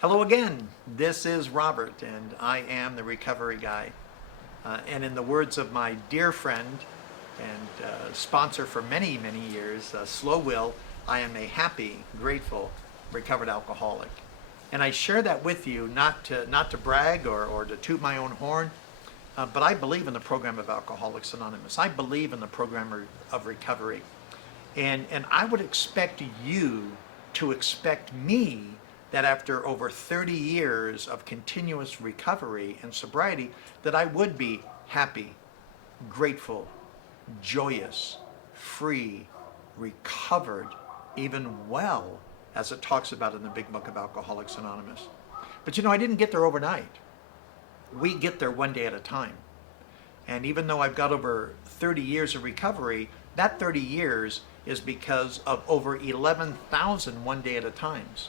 Hello again. This is Robert, and I am the Recovery Guy. And in the words of my dear friend and sponsor for many, many years, Slow Will, I am a happy, grateful, recovered alcoholic. And I share that with you not to brag or to toot my own horn, but I believe in the program of Alcoholics Anonymous. I believe in the program of recovery. And I would expect you to expect me that after over 30 years of continuous recovery and sobriety, that I would be happy, grateful, joyous, free, recovered, even well, as it talks about in the Big Book of Alcoholics Anonymous. But I didn't get there overnight. We get there one day at a time. And even though I've got over 30 years of recovery, that 30 years is because of over 11,000 one day at a times.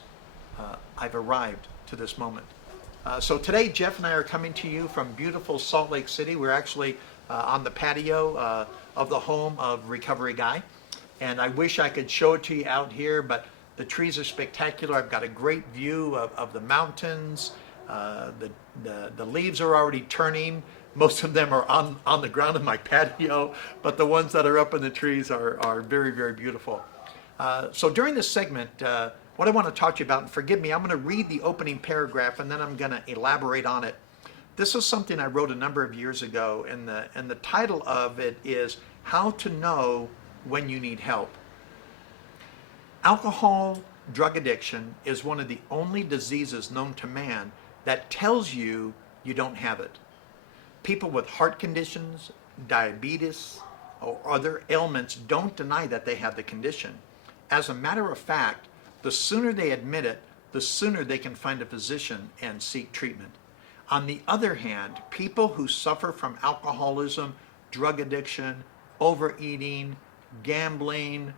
I've arrived to this moment. So today, Jeff and I are coming to you from beautiful Salt Lake City. We're actually on the patio of the home of Recovery Guy. And I wish I could show it to you out here, but the trees are spectacular. I've got a great view of the mountains. The leaves are already turning. Most of them are on the ground in my patio, but the ones that are up in the trees are very, very beautiful. So during this segment, what I want to talk to you about, and forgive me, I'm going to read the opening paragraph and then I'm going to elaborate on it. This is something I wrote a number of years ago, and the title of it is How to Know When You Need Help. Alcohol drug addiction is one of the only diseases known to man that tells you you don't have it. People with heart conditions, diabetes, or other ailments don't deny that they have the condition. As a matter of fact, the sooner they admit it, the sooner they can find a physician and seek treatment. On the other hand, people who suffer from alcoholism, drug addiction, overeating, gambling,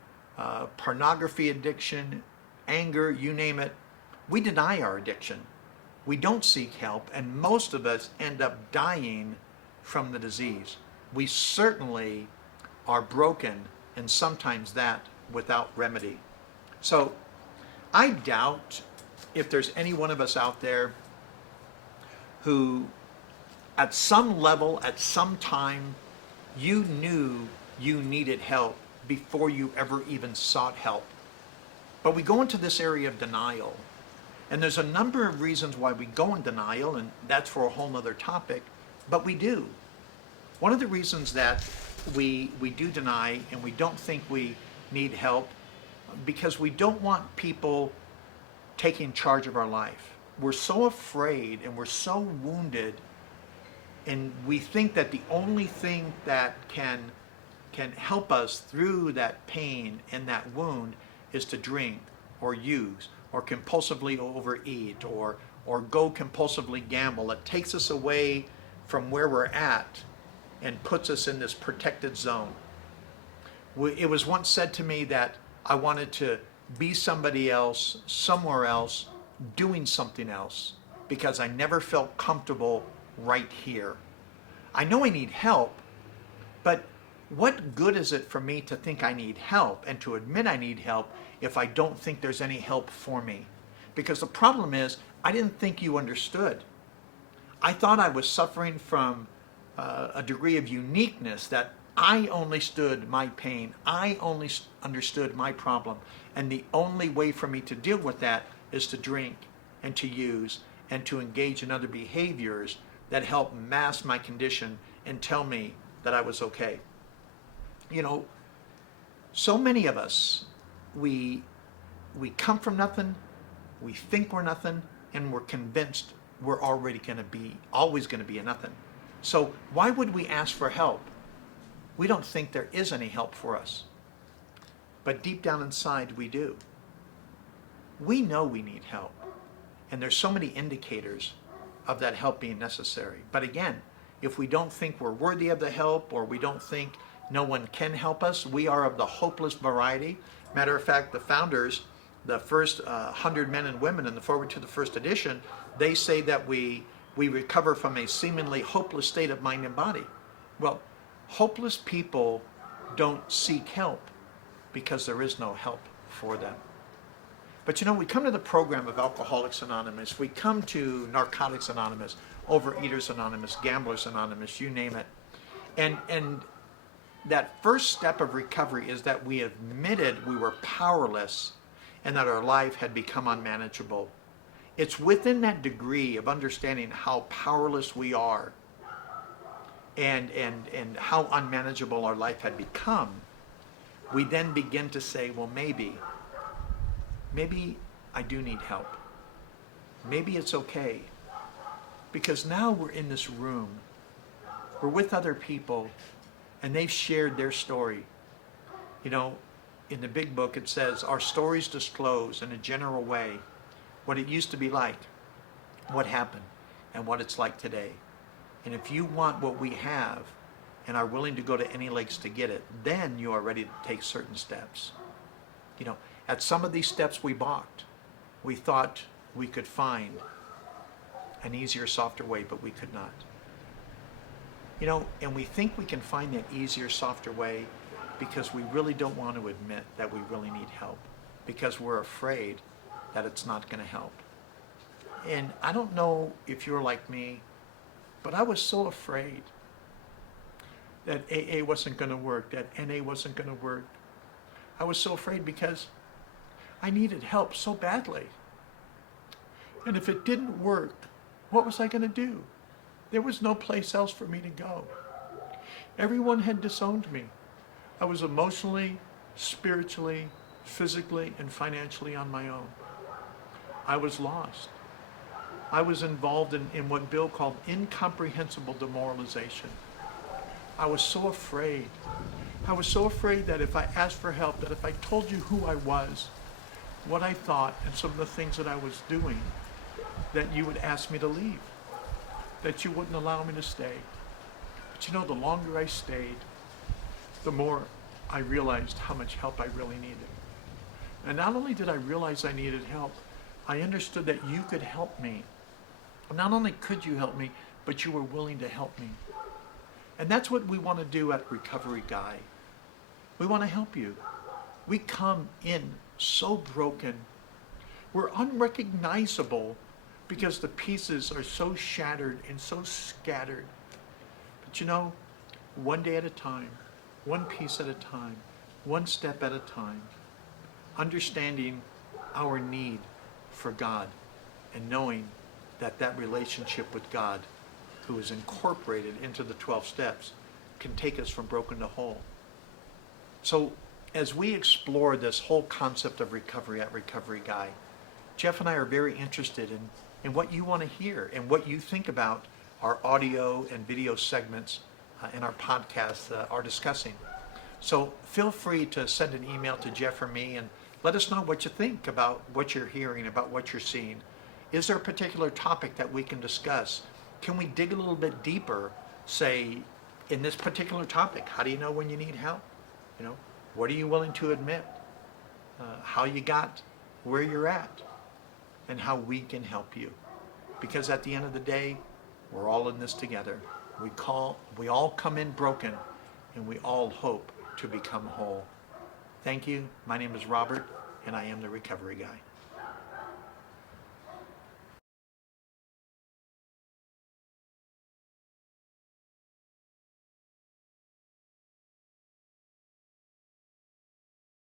pornography addiction, anger, you name it, we deny our addiction. We don't seek help, and most of us end up dying from the disease. We certainly are broken, and sometimes that without remedy. So I doubt if there's any one of us out there who at some level, at some time, you knew you needed help before you ever even sought help. But we go into this area of denial. And there's a number of reasons why we go in denial, and that's for a whole nother topic, but we do. One of the reasons that we do deny and we don't think we need help because we don't want people taking charge of our life. We're so afraid and we're so wounded, and we think that the only thing that can help us through that pain and that wound is to drink or use or compulsively overeat or go compulsively gamble. It takes us away from where we're at and puts us in this protected zone. It was once said to me that I wanted to be somebody else, somewhere else, doing something else, because I never felt comfortable right here. I know I need help, but what good is it for me to think I need help and to admit I need help if I don't think there's any help for me? Because the problem is, I didn't think you understood. I thought I was suffering from a degree of uniqueness, that I only stood my pain, I only understood my problem, and the only way for me to deal with that is to drink and to use and to engage in other behaviors that help mask my condition and tell me that I was okay. So many of us, we come from nothing, we think we're nothing, and we're convinced we're always going to be a nothing. So why would we ask for help? We don't think there is any help for us. But deep down inside, we do. We know we need help. And there's so many indicators of that help being necessary. But again, if we don't think we're worthy of the help, or we don't think no one can help us, we are of the hopeless variety. Matter of fact, the founders, the first 100 men and women in the foreword to the first edition, they say that we recover from a seemingly hopeless state of mind and body. Well, hopeless people don't seek help because there is no help for them. But you know, we come to the program of Alcoholics Anonymous, we come to Narcotics Anonymous, Overeaters Anonymous, Gamblers Anonymous, you name it. And that first step of recovery is that we admitted we were powerless and that our life had become unmanageable. It's within that degree of understanding how powerless we are and how unmanageable our life had become, we then begin to say, well, maybe I do need help. Maybe it's okay. Because now we're in this room, we're with other people, and they've shared their story. You know, in the big book it says, our stories disclose in a general way what it used to be like, what happened, and what it's like today. And if you want what we have and are willing to go to any lengths to get it, then you are ready to take certain steps. You know, at some of these steps we balked. We thought we could find an easier, softer way, but we could not. You know, and we think we can find that easier, softer way because we really don't want to admit that we really need help, because we're afraid that it's not going to help. And I don't know if you're like me, but I was so afraid that AA wasn't going to work, that NA wasn't going to work. I was so afraid because I needed help so badly. And if it didn't work, what was I going to do? There was no place else for me to go. Everyone had disowned me. I was emotionally, spiritually, physically, and financially on my own. I was lost. I was involved in what Bill called incomprehensible demoralization. I was so afraid. I was so afraid that if I asked for help, that if I told you who I was, what I thought, and some of the things that I was doing, that you would ask me to leave, that you wouldn't allow me to stay. But you know, the longer I stayed, the more I realized how much help I really needed. And not only did I realize I needed help, I understood that you could help me. Not only could you help me, but you were willing to help me. And that's what we want to do at Recovery Guy. We want to help you. We come in so broken. We're unrecognizable because the pieces are so shattered and so scattered. But you know, one day at a time, one piece at a time, one step at a time, understanding our need for God and knowing that that relationship with God, who is incorporated into the 12 steps, can take us from broken to whole. So as we explore this whole concept of recovery at Recovery Guy, Jeff and I are very interested in what you want to hear and what you think about our audio and video segments in our podcast are discussing. So feel free to send an email to Jeff or me and let us know what you think about what you're hearing, about what you're seeing. Is there a particular topic that we can discuss? Can we dig a little bit deeper, say, in this particular topic? How do you know when you need help? You know, what are you willing to admit? How you got where you're at, and how we can help you. Because at the end of the day, we're all in this together. We all come in broken, and we all hope to become whole. Thank you. My name is Robert, and I am the Recovery Guy.